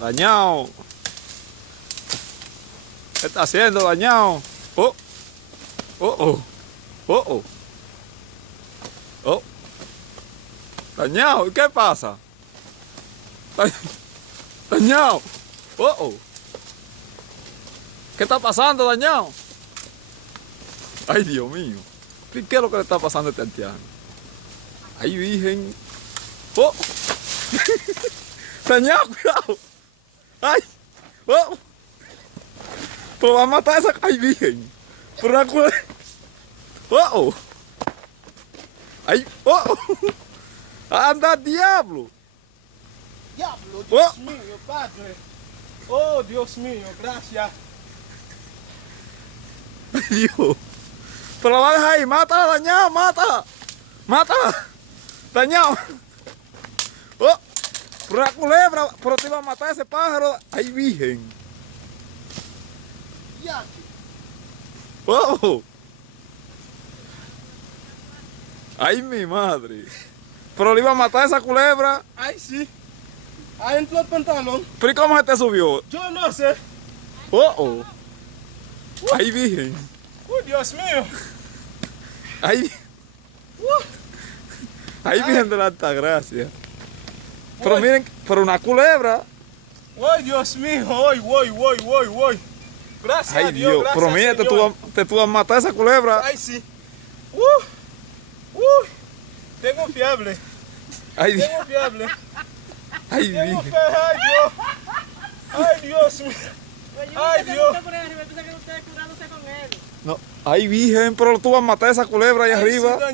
Dañado. ¿Qué está haciendo, dañado? Oh. Oh, oh. Oh, oh. Oh. Dañado, ¿y qué pasa? Dañado. Oh, oh. ¿Qué está pasando, dañado? Ay, Dios mío. ¿Qué es lo que le está pasando a este anciano? Ay, virgen. Oh. Dañado, cuidado. Ay. Oh. Pero va a matar esa. Ay, virgen. Pero una culebra. Oh, oh. Ay, oh, oh. Anda, diablo. Diablo, Oh. Dios mío, Padre. Oh, Dios mío, gracias. Ay, Dios. Pero la va a dejar ahí. Mátala, dañado, mátala. Mátala. Dañado. Oh. Pero una culebra. Pero te iba a matar ese pájaro. Ay, virgen. Ya. Oh. Ay, mi madre. Pero le iba a matar esa culebra. Ay, sí. Ahí entró el pantalón. ¿Pero y cómo se te subió? Yo no sé. Oh, oh. Ay, virgen. Dios mío. Ay, ay, virgen de la alta gracia. Pero Uy. miren, pero una culebra. Ay, Dios mío. Ay. Gracias Ay, a Dios, Dios. gracias, Pero mira, Señor. te tuvo a matar esa culebra. Ay, sí. Tengo fiebre. Ay, Dios. Tengo fiebre. Ay, Tengo virgen. fiebre. Ay, Dios. Ay, Dios mío. Ay, Dios. No, ay, virgen, pero tú vas a matar esa culebra ahí Ay, arriba. sí,